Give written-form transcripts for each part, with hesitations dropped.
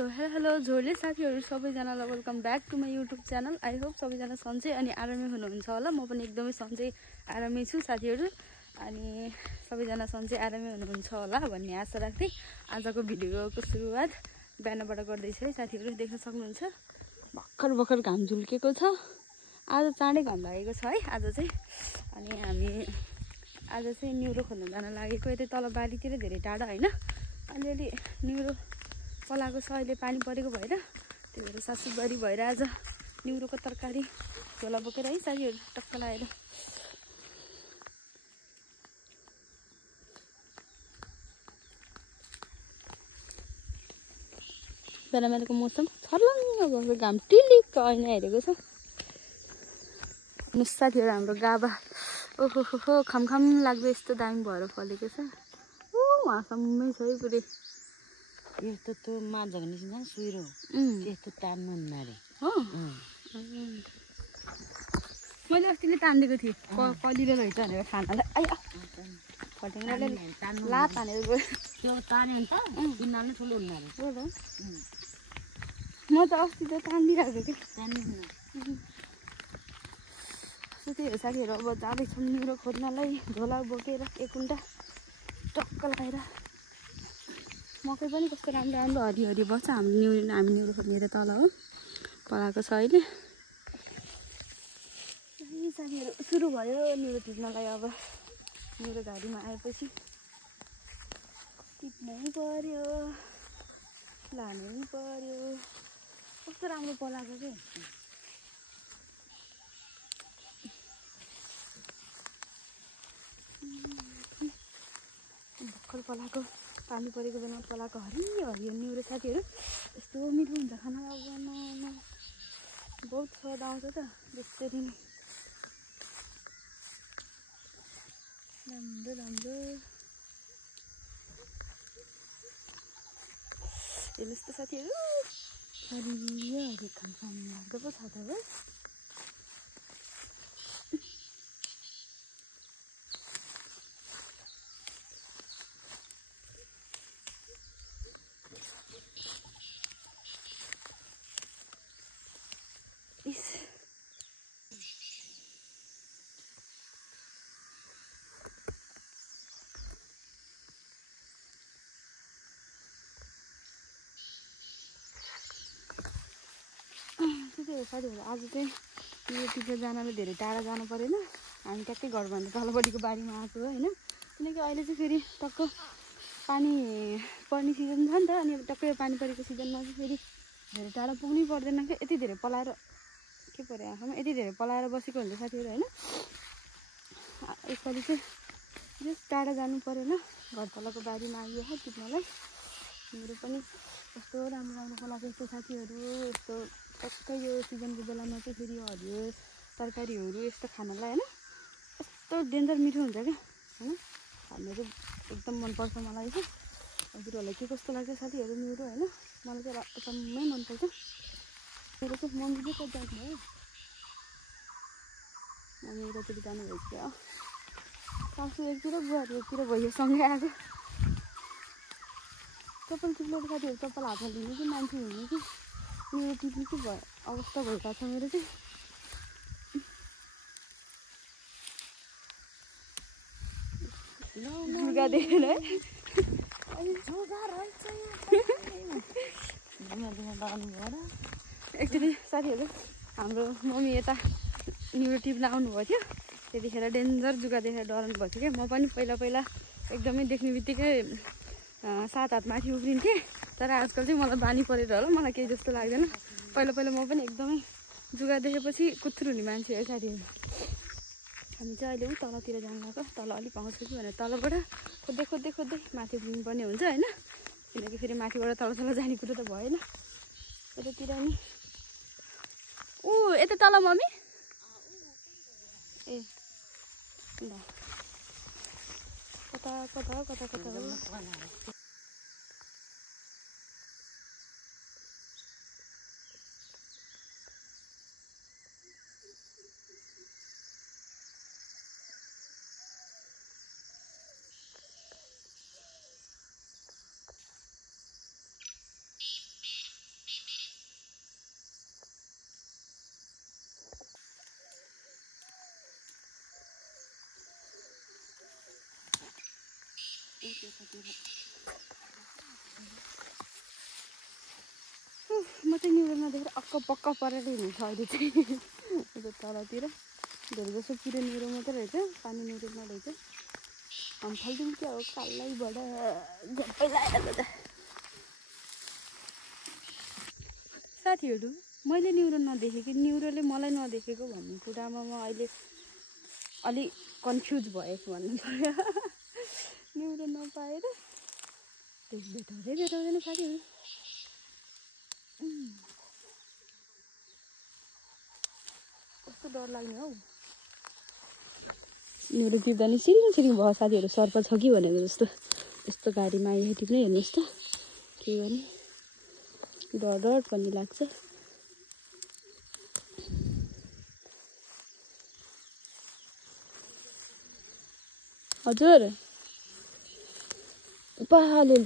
So hello झोले साथीहरु सबैजनालाई welcome back to my YouTube channel. I hope सबैजना सन्चै अनि आरामै हुनुहुन्छ होला। म पनि एकदमै सन्चै आरामै छु साथीहरु, अनि सबैजना सन्चै आरामै हुनुहुन्छ होला भन्ने आशा राख्दै आजको भिडियोको सुरुवात बिहानबाट गर्दै छु है साथीहरु। देख्न सक्नुहुन्छ भर्खर भर्खर घाम झुल्केको छ। आज चाँडै घाम लागेको छ है आज चाहिँ। अनि हामी आज चाहिँ न्युरो खोल्न जान लागेको। यतै तल बारीतिर धेरै टाढा हैन, अलिअलि न्युरो पलाएको छ। अहिले पानी परेको भएर त्यही भएर सासुबारी भएर आज न्युरोको तरकारी झोला बोकेर है साथीहरु टक्क लाएर। बेलाबेलाको मौसम छर्लङ्ग भएको घाम टिलिक्क ऐना हेरेको छ। साथीहरु हाम्रो गाबा ओहो खमखम लाग्दो यस्तो दामी भएर फलेको छ। वहाँसम्मै छ है पुरै। यस्तो त माछाको निस्किन्छ नि सुइरो, त्यस्तो तान्नु हुन्न रे हो। मैले अस्तिले तानिदिएको थिएँ कलिलो रहेछ भनेर खानालाई। आइया फटेङ्ग्राले ला तानेर गयो। त्यो तान्यो भने त किन्नाले ठुलो हुन्न रे। हो त, म त अस्ति त तानिदिरहेको कि तान्नु त्यही हो साथीहरु। अब जाँदैछौँ न्युरो खोज्नलाई, झोला बोकेर एक कुन्टा टक्क लगाएर। मकै पनि कस्तो राम्रो राम्रो हरिहरि बस्छ। हामी न्युरो खोज्ने तल हो पलाएको छ अहिले। साथीहरु सुरु भयो न्युरो टिप्नलाई। अब न्युरो घारीमा आएपछि टिप्नै पर्यो, लानै पर्यो। कस्तो राम्रो पलाएको के। भर्खर पलाएको पानी परेको बेलामा पलाएको हरियो हरियो न्युरो साथीहरु यस्तो मिठो हुन्छ खानालाई। बनाउन बहुत स्वाद आउँछ त त्यसरी नै। राम्रो राम्रो हेर्नुहोस् त साथीहरु, हरियो हरियो खमखम लाग्दो पो छ त हो। साथीहरु आज चाहिँ यो टिपेर जानलाई धेरै टाढा जानु परेन। हामी ट्याक्कै घरभन्दा तलपट्टिको बारीमा आएको होइन, किनकि अहिले चाहिँ फेरि टक्क पानी पर्ने सिजन छ नि त। अनि टक्कै पानी परेको सिजनमा चाहिँ फेरि धेरै टाढा पुग्नै पर्दैन क्या। यति धेरै पलाएर के पऱ्यो आँखामा, यति धेरै पलाएर बसेको हुन्छ साथीहरु होइन। यसपालि चाहिँ जस्ट टाढा जानु परेन, घर तलको बारीमा आइयो है टिप्नलाई। मेरो पनि कस्तो राम्रो राम्रो पलाएको यस्तो साथीहरु। यस्तो टक्कै यो सिजनको बेलामा चाहिँ फेरि हरियो तरकारीहरू यस्तो खानलाई होइन कस्तो डेन्जर मिठो हुन्छ क्या होइन। खानु चाहिँ एकदम मनपर्छ मलाई चाहिँ। हजुरहरूलाई के कस्तो लाग्छ साथीहरु न्युरो होइन। मलाई चाहिँ एकदमै मनपर्छ। मेरो चाहिँ मम्मी चाहिँ कति जानुभयो, मम्मी उतातिर जानुभएछ क्या। सासू एकतिर बुहारी एकतिर भयो सँगै आएको। चप्पल टिप्लेर साथीहरु चप्पल हातमा लिने कि मान्छे हुने कि न्युरो टिप्ने के भयो अवस्था भइरहेको छ मेरो चाहिँ। लुगा देखेर है एकचोटि साथीहरु हाम्रो मम्मी यता न्युरो टिप्न आउनुभएको थियो। त्यतिखेर डेन्जर जुगा देखेर डराउनु भएको थियो क्या। म पनि पहिला पहिला एकदमै देख्ने बित्तिकै 7 हात माथि उफ्रिन्थेँ। तर आजकल चाहिँ मलाई बानी परेर होला, मलाई केही जस्तो लाग्दैन। पहिला पहिला म पनि एकदमै जुगा देखेपछि कुथुर हुने मान्छे है साथीहरु। हामी चाहिँ अहिले तलतिर जानु लाग्यो। तल अलिक पाउँछ कि भनेर तलबाट खोज्दै खोज्दै खोज्दै माथि पुग्नुपर्ने हुन्छ होइन, किनकि फेरि माथिबाट तल जाने कुरो त भएन। यतातिर नि यता तल मम्मी ए ल कता कता कता कता हो। म चाहिँ न्युरो नदेखेर अक्क पक्क परेर हिँड्छु अहिले चाहिँ तलतिर धेरै जसो पिरो न्युरो मात्रै रहेछ पानी न्युरो नरहेछ हम फाल्दिउँ क्या हो कालैबाट झप्पै लगाएर त साथीहरू मैले न्युरो नदेखेको न्युरोले मलाई नदेखेको भन्ने कुरामा म अहिले अलि कन्फ्युज भएको भन्नु पर्यो न्युरो नपाएर भेटाउँदैन साथीहरू कस्तो डर लाग्ने हौ न्युरो टिप्दा नि सिरिङ भयो साथीहरू सर्प छ कि भनेको जस्तो यस्तो गाडीमा आयो टिप्नै हेर्नुहोस् त के गर्ने डर पनि लाग्छ हजुर पाहाले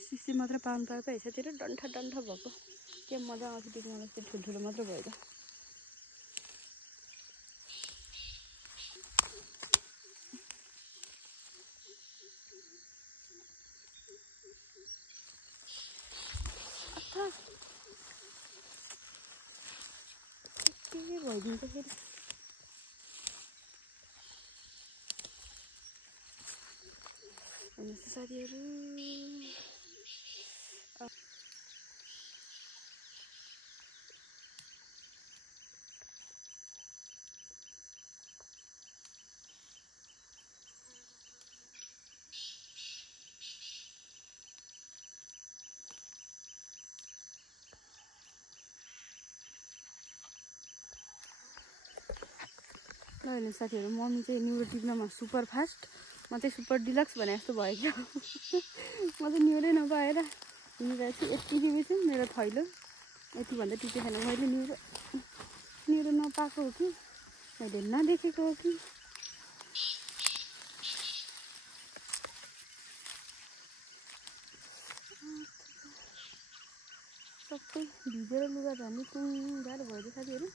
सिसी मात्र पाउनु पाएको भए यतातिर डन्ठा भएको के मजा आउँथ्यो त्यो मलाई चाहिँ ठुल्ठुलो मात्र भयो त के भइदिन्छ फेरि हेर्नुहोस् साथीहरू ल हेर्नुहोस् साथीहरू मम्मी चाहिँ न्युरो टिप्नमा सुपर फास्ट म चाहिँ सुपर डिलक्स भने जस्तो भयो क्या म चाहिँ न्युरै नपाएर हिँडिरहेको छु यति टिपेछु मेरो थैलो यतिभन्दा टिपेको छैन मैले न्युरो नपाएको हो कि मैले नदेखेको हो कि सबै भिजेर लुगा झन् गाह्रो भयो साथीहरू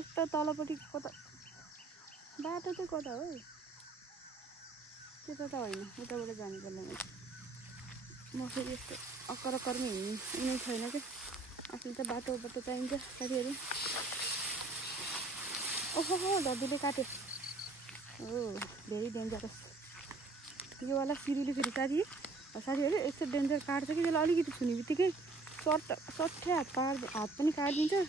यस्तो तलपट्टि कता बाटो चाहिँ कता हो त्यता त होइन उताबाट जानुपर्ने म फेरि यस्तो अक्करमै हिँड्ने छैन क्या असली त बाटो चाहिन्छ साथीहरू ओहो धड्डीले काट्यो हो भेरी डेन्जरस योवाला सिरुले फेरि साथीहरू यस्तो डेन्जर काट्छ कि त्यसलाई अलिकति छुने बित्तिकै सट्ठै हात पनि काटिदिन्छ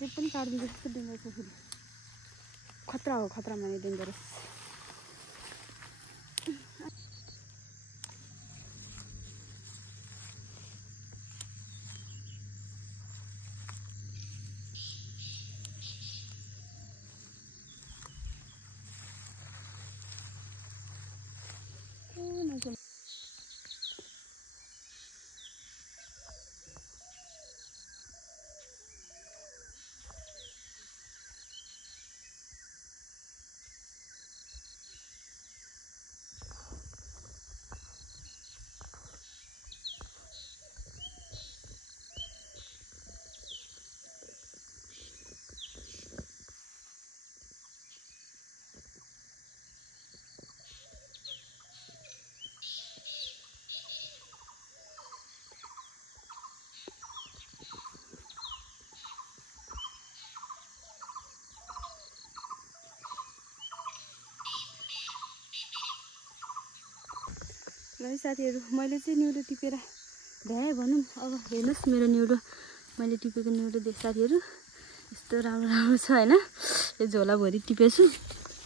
जिप पनि काटिदिन्छ त्यस्तो डेन्जर छ फेरि खतरा हो खतरा माने डेन्जरस ल है साथीहरू मैले चाहिँ न्युरो टिपेर भ्याएँ भनौँ अब हेर्नुहोस् मेरो न्युरो मैले टिपेको न्युरो देख साथीहरू यस्तो राम्रो छ होइन यो झोलाभरि टिपेछु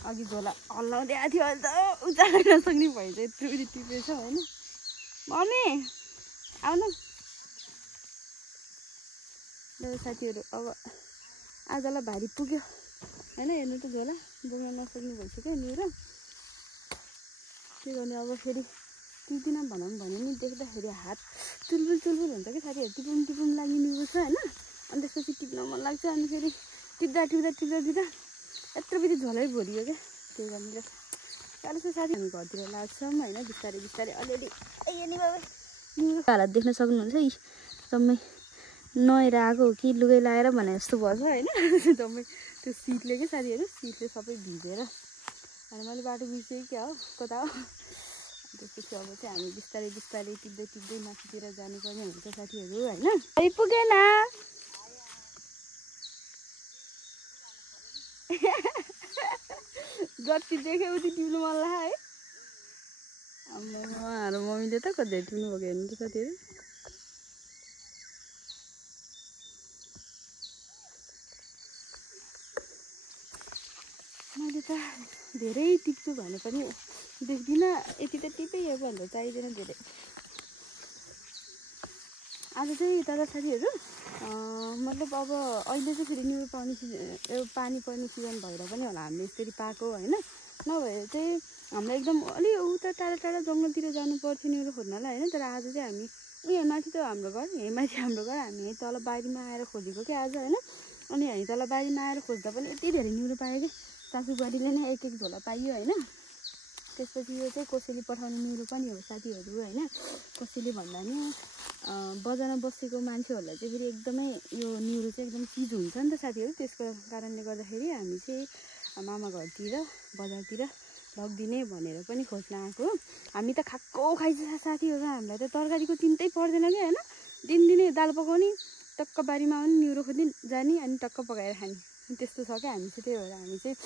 अघि झोला हल्लाउँदै आएको थियो अहिले त उचाल्न नसक्ने भएछ यत्रो टिपेछ होइन मम्मी आउनु ल साथीहरू अब आजलाई भारी पुग्यो होइन हेर्नु त झोला बोक्न नसक्ने भइसक्यो न्युरो के गर्ने अब फेरि टिपिन भनौँ भने नि देख्दाखेरि हात चुलबुल हुन्छ कि साथीहरू टिपुम लाग्ने न्युरो छ होइन अनि त्यसपछि टिप्न मन लाग्छ अनि फेरि टिप्दा यत्रो बित्ति झोलै भरियो क्या त्यही गर्नुले अहिले चाहिँ साथी हामी घरतिर लाग्छौँ होइन बिस्तारै बिस्तारै अलिअलि नि बाबा निहुरो हालत देख्न सक्नुहुन्छ यी जम्मै नुहाएर आएको हो कि लुगै लाएर भने जस्तो भएछ होइन जम्मै त्यो सिटले क्या साथीहरू सिटले सबै भिजेर अनि मैले बाटो बिर्सेँ क्या हो कता हो त्यसपछि अब चाहिँ हामी बिस्तारै बिस्तारै टिप्दै टिप्दै माथितिर जानुपर्ने हुन्छ साथीहरू होइन आइपुगेन जति देख्यो उति टिप्नु मन लाग्यो है उहाँहरू मम्मीले त कति टिप्नु भएको हेर्नु त साथीहरू मैले त धेरै टिप्छु भने पनि देख्दिनँ यति त टिपे यो भन्दा चाहिँदैन धेरै आज चाहिँ तर साथीहरू मतलब अब अहिले चाहिँ फेरि निहुरो पाउने पानी पर्ने सिजन भएर पनि होला हामीले यसरी पाएको होइन नभए चाहिँ हामीलाई एकदम अलि उता टाढा टाढा जङ्गलतिर जानु पर्थ्यो निहुरो खोज्नलाई होइन तर आज चाहिँ हामी यहाँ माथि त हाम्रो घर यहाँ माथि हाम्रो घर हामी यहीँ तल बारीमा आएर खोजेको क्या आज होइन अनि हामी तल बारीमा आएर खोज्दा पनि यति धेरै निहुरो पायो क्या सासू बुहारीले नै एक एक झोला पाइयो होइन त्यसपछि यो चाहिँ कोसेली पठाउने निहुरो पनि हो साथीहरू होइन कोसेली भन्दा नि बजारमा बसेको मान्छेहरूलाई चाहिँ फेरि एकदमै यो निहुरो चाहिँ एकदम चिज हुन्छ नि त साथीहरू त्यसको कारणले गर्दाखेरि हामी चाहिँ मामा घरतिर बजारतिर लगिदिने भनेर पनि खोज्न आएको हामी त खाएको खाइछ साथीहरू हामीलाई त तरकारीको चिन्तै पर्दैन क्या होइन दिनदिनै दाल पकाउने टक्क बारीमा आउने निहुरो खोज्ने जाने अनि टक्क पकाएर खाने त्यस्तो छ क्या हामी चाहिँ त्यही भएर हामी चाहिँ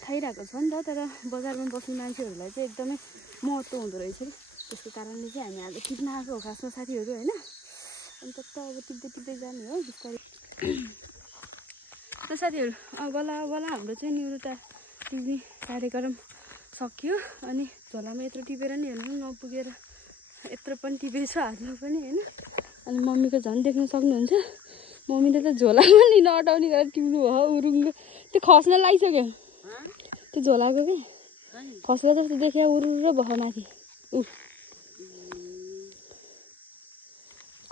खाइरहेको छ नि त तर बजारमा बस्ने मान्छेहरूलाई चाहिँ एकदमै महत्त्व हुँदो रहेछ कि त्यसको कारणले चाहिँ हामी आज टिप्न आएको हो खासमा साथीहरू होइन अनि त अब टिप्दै टिप्दै जाने हो बिस्तारै त साथीहरू बल्ल बल्ल हाम्रो चाहिँ निहुरो त टिप्ने कार्यक्रम सक्यो अनि झोलामा यत्रो टिपेर नि हेर्नु नपुगेर यत्रो पनि टिपेछ हातमा पनि होइन अनि मम्मीको झन् देख्न सक्नुहुन्छ मम्मीले त झोलामा नि नअटाउने गरेर टिप्नु भयो उरुङ्ग त्यो खस्न लागिसक्यो त्यो झोलाको क्या खस्ला जस्तो देख्यो उरुर भयो माथि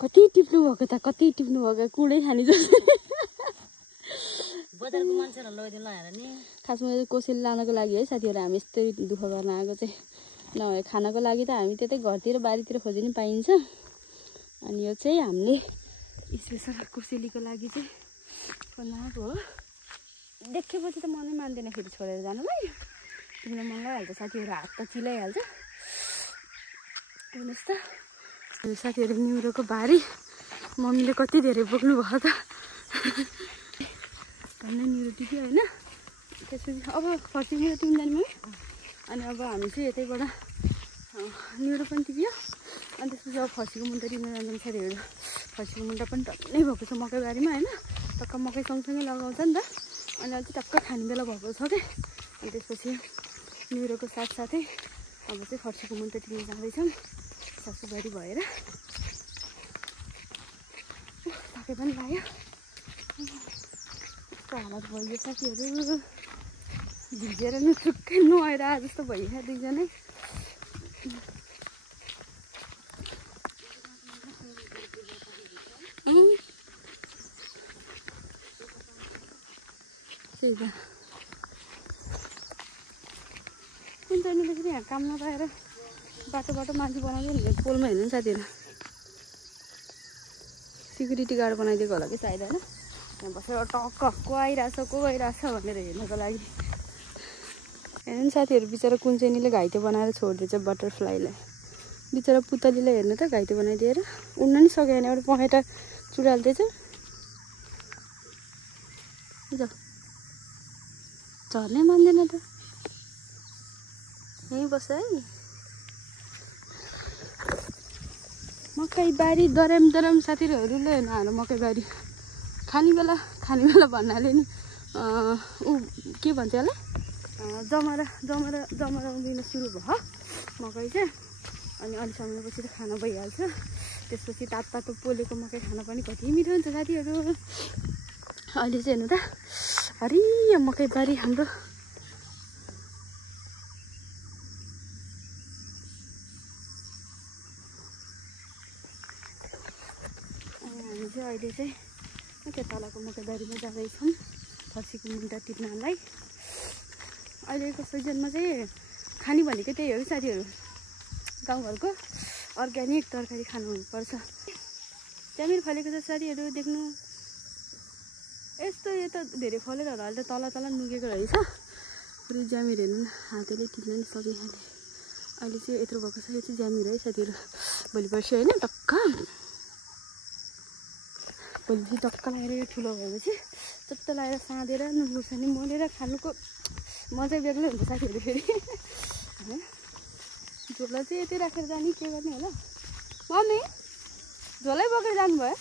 कति टिप्नु भएको त कति टिप्नु भएको कुँडै खाने जस्तो बजारको मान्छेलाई लैदिनु हेर नि खासमा कोसेली लानको लागि है साथीहरू हामी यस्तै दुःख गर्न आएको चाहिँ नभए खानको लागि त हामी त्यतै घरतिर बारीतिर खोजे नि पाइन्छ अनि यो चाहिँ हामीले स्पेसल कोसेलीको लागि चाहिँ बनाएको हो देखेपछि त मनै मान्दैन फेरि छोडेर जानुलाई तिमीलाई मन लगाइहाल्छ साथीहरू हात त चिलाइहाल्छ हेर्नुहोस् त साथीहरू निहुरोको भारी मम्मीले कति धेरै बोक्नु भयो त भन्ने निहुरो टिप्यो होइन त्यसपछि अब फर्सी निहुरो टिप्नु जाने मम्मी अनि अब हामी चाहिँ यतैबाट निहुरो पनि टिप्यो अनि त्यसपछि अब फर्सीको मुन्टा टिप्न जान्छौँ साथीहरू फर्सीको मुन्टा पनि टन्नै भएको छ मकैबारीमा होइन टक्क मकै सँगसँगै लगाउँछ नि त अनि अझै टक्क खाने बेला भएको छ क्या अनि त्यसपछि निहुरोको साथसाथै अब चाहिँ फर्सीको मुन्टा टिप्न जाँदैछौँ सासूबारी भएर थाकै पनि लाग्यो यस्तो हालत भइयो साथीहरू भिजेर नि थुक्कै नुहाएर आए जस्तो भइयो दुईजनै त्यही त कुन चाहिँ फेरि यहाँ काम नपाएर बाटो मान्छे बनाउँदैन नि पोलमा हेर्नु नि साथीहरू सिक्युरिटी गार्ड बनाइदिएको होला कि सायद होइन यहाँ बसेर टक्क को आइरहेछ भनेर हेर्नको लागि हेर्नु नि साथीहरू बिचरा कुञ्चैनीले घाइते बनाएर छोडिदिएछ बटरफ्लाईलाई बिचरा पुतलीलाई हेर्नु त घाइते बनाइदिएर उड्न नि सक्यो भने एउटा पखेटा चुडाल्दैछ झर्नै मान्दैन त यहीँ बस्छ है मकैबारी दराम साथीहरूले हेर्नु हाम्रो मकैबारी खाने बेला भन्नाले नि ऊ के भन्छ होला जमरा उम्रिन सुरु भयो मकै चाहिँ अनि अलि समयपछि त खाना भइहाल्छ त्यसपछि तातो पोलेको मकै खान पनि कति मिठो हुन्छ साथीहरू अहिले चाहिँ हेर्नु त हरियो मकैबारी हाम्रो हामी चाहिँ अहिले चाहिँ त्यो तलको मकैबारीमा जाँदैछौँ फर्सीको मुन्टा टिप्नलाई अहिलेको सिजनमा चाहिँ खाने भनेको त्यही हो कि साथीहरू, गाउँघरको अर्ग्यानिक तरकारी खानु हुनुपर्छ। ज्यामिर फलेको छ साथीहरू, देख्नु यस्तो यो त धेरै फलेर होला, अहिले त तल तल नुकेको रहेछ। पुरै ज्यामिर हेर्नु न, हातले टिप्न नि सक्ने खाले। अहिले चाहिँ यत्रो भएको छ, यो चाहिँ ज्यामिर है साथीहरू। भोलि पर्सि होइन टक्क भोलि टक्क लगाएर यो ठुलो भएपछि चट्ट लगाएर साँधेर नुन खुर्सानी मोलेर खानुको मजै बेग्लै हुन्छ साथीहरू। फेरि होइन झोला चाहिँ यतै राखेर जाने, के गर्ने होला। मम्मी झोलै बोकेर जानुभयो,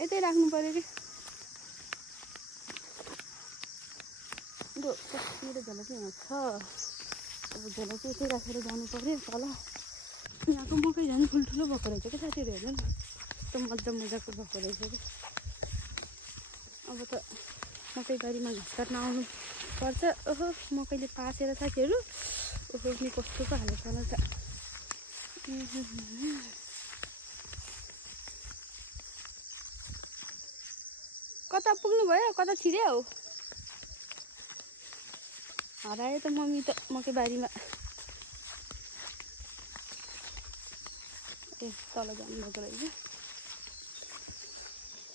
यतै राख्नु पऱ्यो कि। मेरो झोला चाहिँ यहाँ छ, अब झोला चाहिँ यतै राखेर जानु पऱ्यो तल। यहाँको मकै झन् ठुल्ठुलो भएको रहेछ क्या साथीहरू, हेर्नु न यस्तो मजाको भएको रहेछ कि। अब त मकै बारीमा घाँस काट्न आउनु पर्छ। ओहो मकैले पासेर साथीहरू, ओहो नि कस्तो पो हालत छ। कता पुग्नु भयो, कता छिर्यो हरायो त मम्मी त मकै बारीमा। ए तल जानुभएको रहेछ।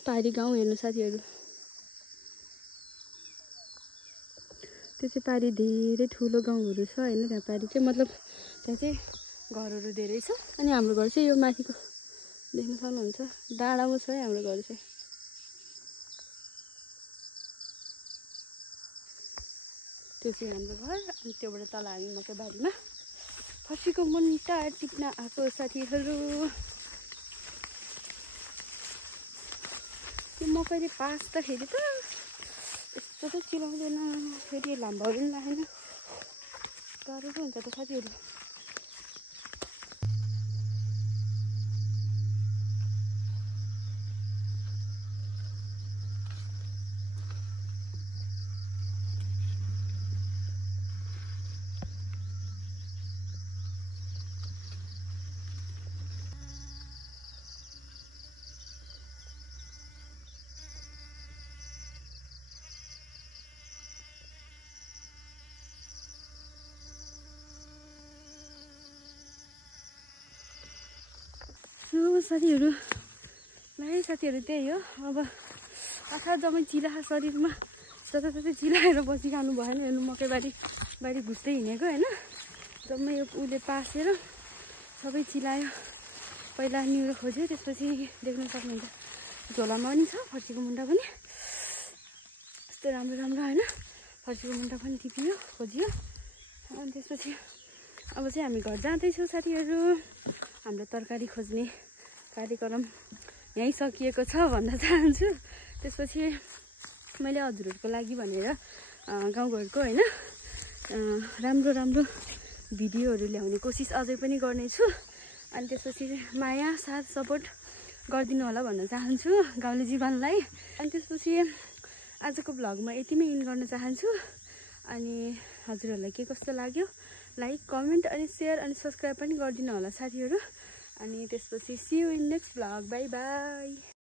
पारी गाउँ हेर्नु साथीहरू, त्यो चाहिँ पारी धेरै ठुलो गाउँहरू छ होइन। त्यहाँ पारी चाहिँ मतलब त्यहाँ चाहिँ घरहरू धेरै छ। अनि हाम्रो घर चाहिँ यो माथिको देख्न सक्नुहुन्छ, डाँडामा छ है हाम्रो घर चाहिँ। त्यो चाहिँ हाम्रो घर। अनि त्योबाट तल हामी मकै बारीमा फर्सीको मुन्टा टिप्न आएको साथीहरू। त्यो मकैले पास्दाखेरि त यस्तो त चिलाउँदैन, फेरि लाम्बाहरू पनि लागेन, गाह्रो पो हुन्छ त साथीहरू। साथीहरू है साथीहरू त्यही हो। अब अर्थात् जम्मै चिला शरीरमा जताततै चिलाएर बसिरहनु भएन। हेर्नु मकै बारी घुस्दै हिँडेको होइन, जम्मै यो उसले पासेर सबै चिलायो। पहिला निहुरो खोज्यो, त्यसपछि देख्न सक्नुहुन्छ झोलामा पनि छ फर्सीको मुन्टा पनि। यस्तो राम्रो होइन, फर्सीको मुन्टा पनि टिप्यो खोज्यो। अनि त्यसपछि अब चाहिँ हामी घर जाँदैछौँ साथीहरू। हाम्रो तरकारी खोज्ने कार्यक्रम यहीँ सकिएको छ भन्न चाहन्छु। त्यसपछि मैले हजुरहरूको लागि भनेर गाउँघरको होइन राम्रो भिडियोहरू ल्याउने कोसिस अझै पनि गर्नेछु। अनि त्यसपछि माया साथ सपोर्ट गरिदिनु होला भन्न चाहन्छु गाउँले जीवनलाई। अनि त्यसपछि आजको भ्लगमा यतिमै इन्ड गर्न चाहन्छु। अनि हजुरहरूलाई के कस्तो लाग्यो लाइक कमेन्ट अनि सेयर अनि सब्सक्राइब पनि गरिदिनु होला साथीहरू। अनि त्यसपछि see you in next vlog, bye by.